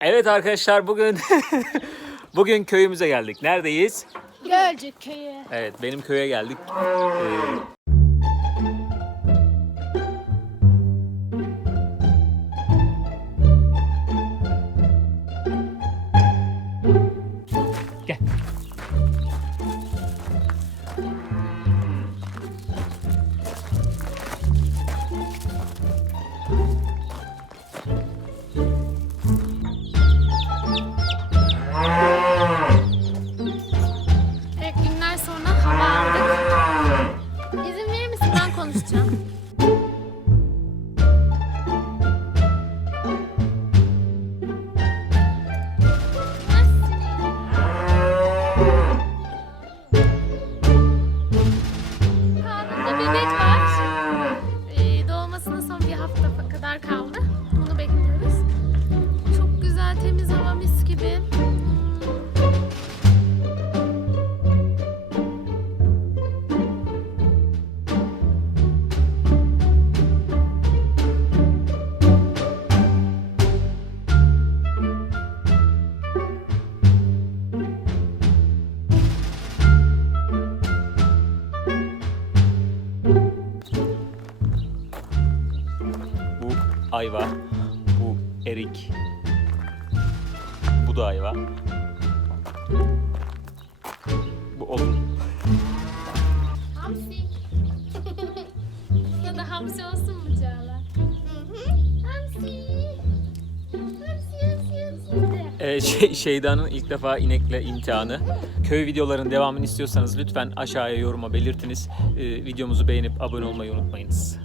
Evet arkadaşlar bugün bugün köyümüze geldik. Neredeyiz? Gölcük köyü. Evet benim köye geldik. Ee, Gel. 진짜. Ayva, bu erik, bu da ayva, bu odun. Hamsi. ya da hamsi olsun mu Çağla? Hamsi. Hamsi, hamsi, hamsi. Ee, şey, Şeyda'nın ilk defa inekle imtihanı. Köy videoların devamını istiyorsanız lütfen aşağıya yoruma belirtiniz. Ee, videomuzu beğenip abone olmayı unutmayınız.